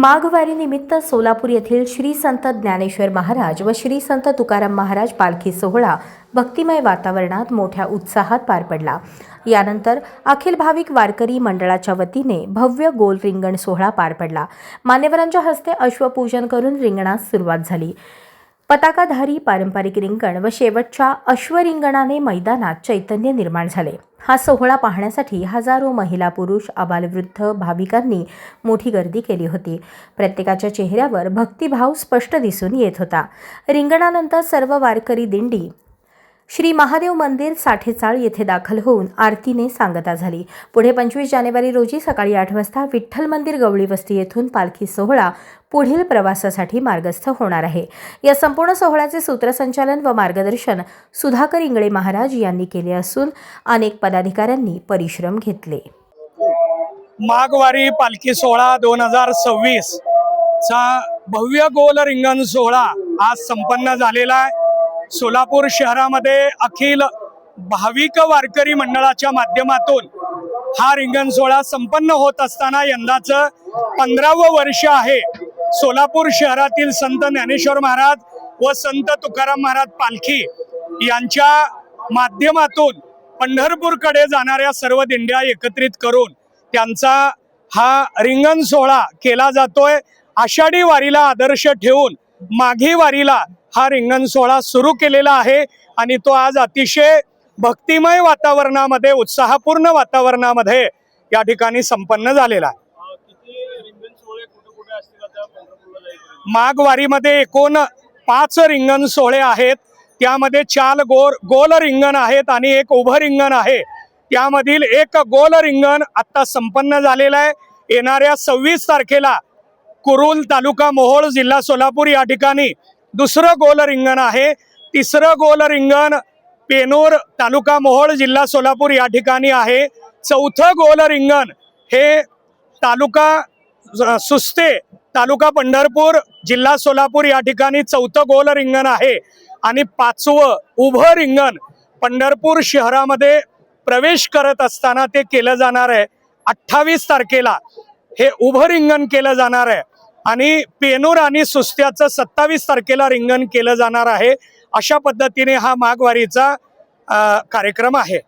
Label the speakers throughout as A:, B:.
A: माघवारीनिमित्त सोलापूर येथील श्री संत ज्ञानेश्वर महाराज व श्री संत तुकाराम महाराज पालखी सोहळा भक्तिमय वातावरणात मोठ्या उत्साहात पार पडला. यानंतर अखिल भाविक वारकरी मंडळाच्या वतीने भव्य गोल रिंगण सोहळा पार पडला. मान्यवरांच्या हस्ते अश्वपूजन करून रिंगणास सुरुवात झाली. पताकाधारी पारंपरिक रिंगण व शेवटच्या अश्वरिंगणाने मैदानात चैतन्य निर्माण झाले. हा सोहळा पाहण्यासाठी हजारो महिला पुरुष अबालवृद्ध भाविकांनी मोठी गर्दी केली होती. प्रत्येकाच्या चेहऱ्यावर भक्तिभाव स्पष्ट दिसून येत होता. रिंगणानंतर सर्व वारकरी दिंडी श्री महादेव मंदिर साठेचाळ येथे दाखल होऊन आरतीने सांगता झाली. पुढे पंचवीस जानेवारी रोजी सकाळी आठ वाजता विठ्ठल मंदिर गवळी वस्ती येथून पालखी सोहळा पुढील प्रवासासाठी मार्गस्थ होणार आहे. या संपूर्ण सोहळ्याचे सूत्रसंचालन व मार्गदर्शन सुधाकर इंगळे महाराज यांनी केले असून अनेक पदाधिकाऱ्यांनी परिश्रम घेतले.
B: माघवारी पालखी सोहळा दोन हजार सव्वीस चा भव्य गोल रिंगण सोहळा आज संपन्न झालेला आहे. सोलापूर शहरामध्ये अखिल भाविक वारकरी मंडळाच्या माध्यमातून हा रिंगण सोहळा संपन्न होत असताना यंदाचं पंधरावं वर्ष आहे. सोलापूर शहरातील संत ज्ञानेश्वर महाराज व संत तुकाराम महाराज पालखी यांच्या माध्यमातून पंढरपूरकडे जाणाऱ्या सर्व दिंड्या एकत्रित करून त्यांचा हा रिंगण सोहळा केला जातोय. आषाढी वारीला आदर्श ठेवून माघी वारीला हा रिंगण सोहळा सुरू केलेला आहे आणि तो आज अतिशय भक्तिमय वातावरणामध्ये उत्साहपूर्ण वातावरणामध्ये या ठिकाणी संपन्न झालेला आहे. माघ वारीमध्ये एकूण पाच रिंगण सोहळे आहेत. त्यामध्ये चार गोर गोल रिंगण आहेत आणि एक उभं रिंगण आहे. त्यामधील एक गोल रिंगण आता संपन्न झालेलं आहे. येणाऱ्या सव्वीस तारखेला कुरुल तालुका मोहोळ जिल्हा सोलापूर या ठिकाणी दुसरं गोल रिंगण आहे. तिसरं गोल रिंगण पेनूर तालुका मोहोळ जिल्हा सोलापूर या ठिकाणी आहे. चौथं गोल रिंगण हे तालुका सुस्ते तालुका पंढरपूर जिल्हा सोलापूर या ठिकाणी चौथं गोल रिंगण आहे. आणि पाचवं उभं रिंगण पंढरपूर शहरामध्ये प्रवेश करत असताना ते केलं जाणार आहे. अठ्ठावीस तारखेला हे उभं रिंगण केलं जाणार आहे. आणि पेनूर आणि सुस्त्याचं सत्तावीस तारखेला रिंगण केलं जाणार आहे. अशा पद्धतीने हा माघवारीचा कार्यक्रम आहे.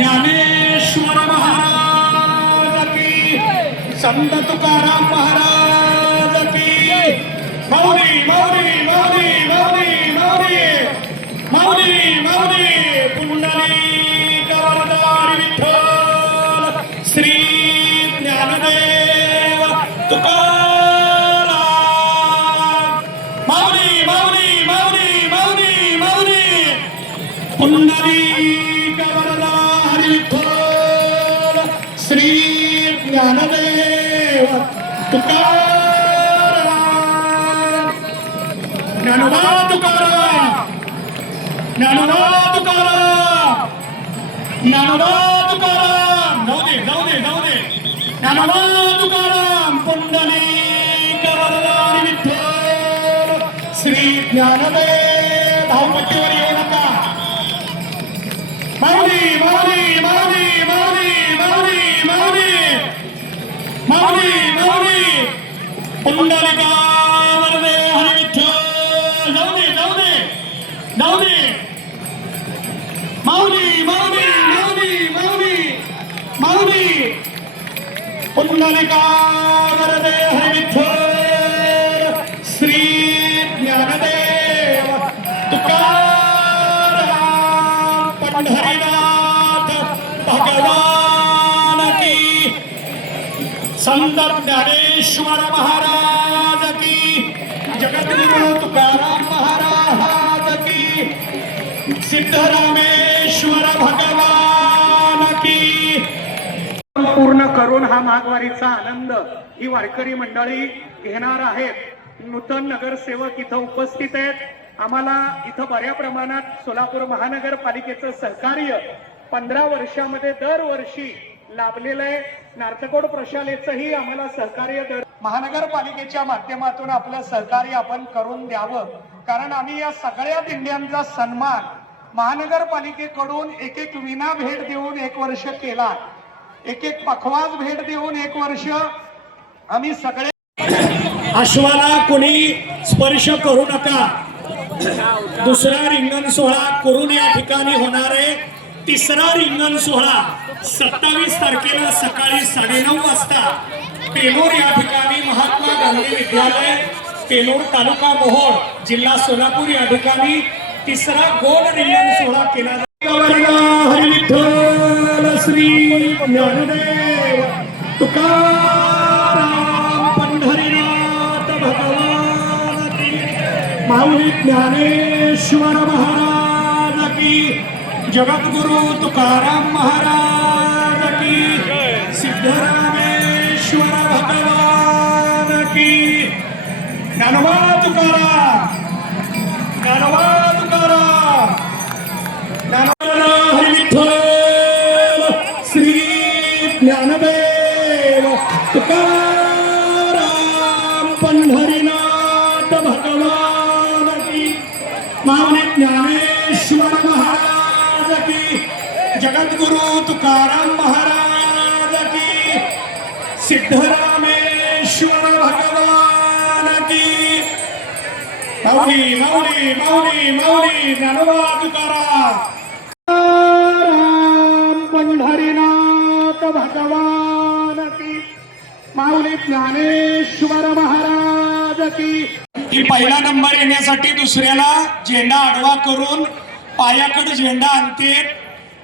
B: ज्ञानेश्वर महाराज की संत तुकाराम महाराज की मौली मौली मौली मौली मौली मौली मौली पुंडली गवळदारी विठ्ठल श्री ज्ञानदेव तुकाराम माऊली माऊली माऊली माऊली पुंडली ज्ञानोबा तुकाराम ज्ञानोबा तुकाराम ज्ञानोबा तुकाराम जाऊ दे जाऊ दे जाऊ दे ज्ञानोबा तुकाराम पुंडली श्री ज्ञानदे धावपट्टीवर येऊ नका. माऊली माऊली माऊली. माऊली माऊली. पुंडलिका वरदे हरी विठ्ठल जाऊ दे जाऊ दे. जाऊ दे. माऊली माऊली माऊली माऊली. माऊली. पुंडलिका संत ज्ञानेश्वर महाराज की। जगद्गुरु तुकाराम महाराज की। सिद्धरामेश्वर भगवान की। पूर्ण करून हा माघवारीचा आनंद ही वारकरी मंडळी घेणार आहेत. नूतन नगरसेवक इथं उपस्थित आहेत. आम्हाला इथं बऱ्या प्रमाणात सोलापूर महानगरपालिकेचं सहकार्य पंधरा वर्षामध्ये दरवर्षी लाभलेलं आहे. नार्तकोड प्रशालेचंही आम्हाला सहकार्य दर महानगरपालिकेच्या माध्यमातून आपलं सहकार्य आपण करून द्यावं. कारण आम्ही या सगळ्या दिंड्यांचा सन्मान महानगरपालिकेकडून एक एक विना भेट देऊन एक वर्ष केला. एक एक पखवाज भेट देऊन एक वर्ष आम्ही सगळे अश्वाला कोणी स्पर्श करू नका. दुसरा रिंगण सोहळा करून या ठिकाणी होणार आहे. तिसरा रिंगण सोहळा सत्तावीस तारखेला सकाळी साडेनऊ वाजता पेलोर या ठिकाणी महात्मा गांधी विद्यालय पेलोर तालुका मोहोळ जिल्हा सोलापूर या ठिकाणी तिसरा गोल रिंगण सोहळा केला जाईल. श्री ज्ञानदेव तुकाराम पंढरीनाथ भगवान माऊली ज्ञानेश्वर महाराज की जगद्गुरु तुकाराम महाराज की सिद्धरामेश्वर भगवान की। ज्ञानोबा तुकाराम ज्ञानोबा तुकाराम। ज्ञानोबा हरी विठ्ठल श्री ज्ञानदेव तुकाराम पंढरीनाथ भगवान की। माऊली ज्ञानेश्वर महाराज महाराज की जगद्गुरु तुकाराम महाराज की सिद्धरामेश्वर भगवान की। माऊली माऊली माऊली माऊली ज्ञानोबा तुकाराम राम पंढरीनाथ भगवान की माऊली ज्ञानेश्वर महाराज की। की पहिला नंबर येण्यासाठी दुसऱ्याला झेंडा आडवा करून पायाकडे झेंडा आणते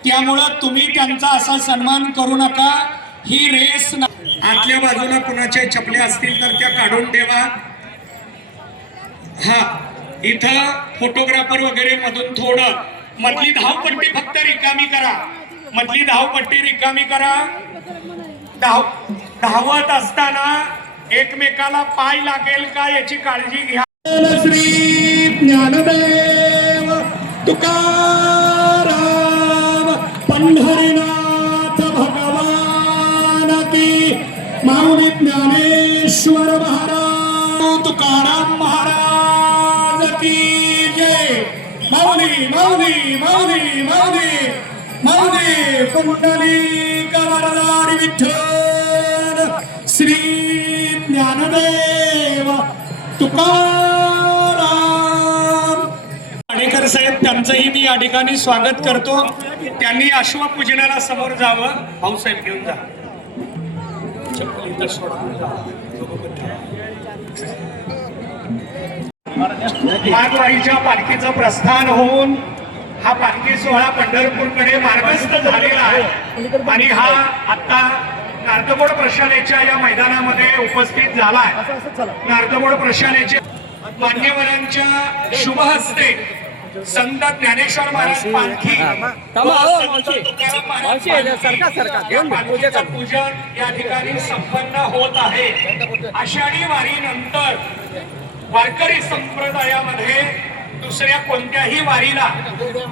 B: त्यामुळं तुम्ही त्यांचा असा सन्मान करू नका. ही रेस ना- आतल्या बाजूला कुणाच्या चपल्या असतील तर त्या काढून ठेवा. हा इथं फोटोग्राफर वगैरे मधून थोडं. मधली धावपट्टी फक्त रिकामी करा. मधली धावपट्टी रिकामी करा. धाव धावत असताना एकमेकाला पाय लागेल का याची काळजी घ्या. श्री ज्ञानदेव. तुकाराम पंढरीनाथ भगवान की. माऊली ज्ञानेश्वर महाराज तुकाराम महाराज की जय. माऊली माऊली माऊली माऊली. माऊली कुंडली कवरदारी विठ्ठल. श्री ज्ञानदेव तुकाराम पाणेकर साहेब त्यांचंही मी या ठिकाणी स्वागत करतो. त्यांनी अश्वपूजनाला समोर जावं. भाऊसाहेब घेऊन जा. पालखीचं प्रस्थान होऊन हा पालखी सोहळा पंढरपूरकडे मार्गस्थ झालेला आहे. आणि हा आता नार्दगोड प्रशालेच्या या मैदानामध्ये उपस्थित झाला आहे. नार्दगोड प्रशालेच्या मान्यवरांच्या शुभ हस्ते संत ज्ञानेश्वर महाराज पालखी.
C: हो.
B: पूजन या ठिकाणी संपन्न होत आहे. आषाढी वारीनंतर वारकरी संप्रदायामध्ये दुसऱ्या कोणत्याही वारीला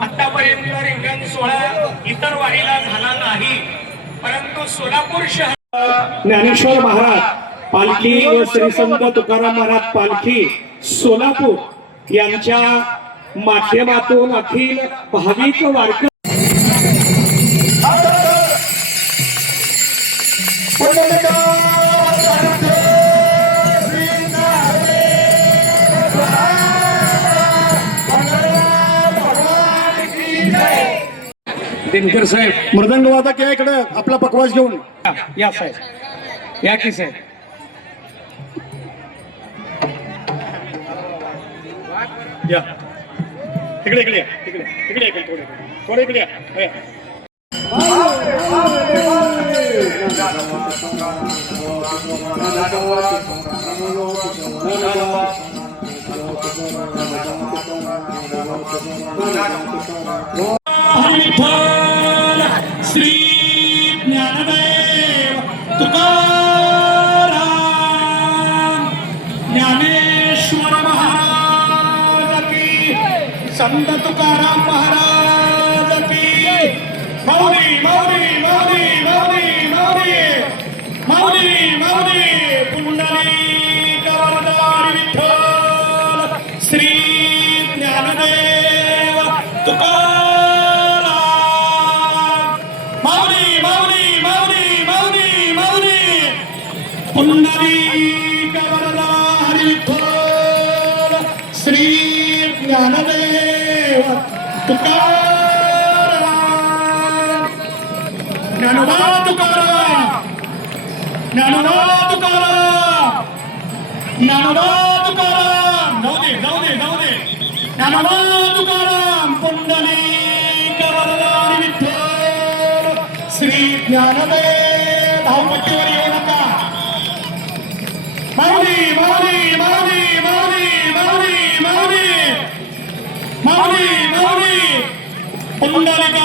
B: आतापर्यंत रिंगण सोहळा इतर वारीला झाला नाही. परंतु सोलापूर शहर ज्ञानेश्वर महाराज पालखी व श्री संत तुकाराम महाराज पालखी सोलापूर यांच्या माध्यमातून अखिल भाविक वारकरी
C: दिनकर साहेब.
D: मृदंग वादक या इकडे? आपला पकवास घेऊन.
C: या साहेब. या की साहेब.
D: या. इकडे इकडे या, इकडे इकडे इकडे थोडे थोडे इकडे या.
B: संत तुकाराम महाराज ज्ञानोबा तुकाराम ज्ञानोबा तुकाराम ज्ञानोबा तुकाराम जाऊ दे जाऊ दे जाऊ दे ज्ञानोबा तुकाराम विठ्ठल श्री ज्ञानदेव धावपट्टीवर येऊ नका. माऊली माऊली. माऊली माऊली पुंडलिका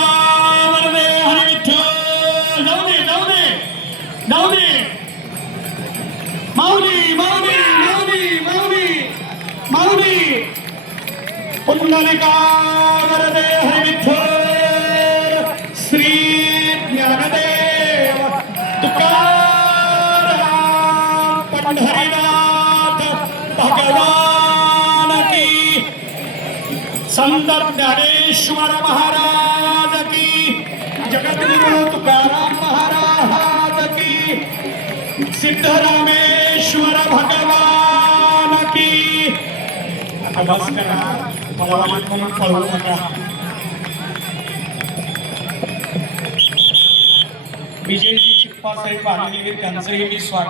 B: वरदे हरी विठ्ठल। जाऊ दे जाऊ दे जाऊ दे। माऊली माऊली माऊली माऊली माऊली। पुंडलिका वरदे संत ज्ञानेश्वर महाराज की। जगत तुकाराम महाराज की। सिद्ध रामेश्वर भगवान की। अभ्यास करा भगवान को पढ़ो नका. विजयजी चिप्पा साहेब आनंदीवीर त्यांचंही स्वागत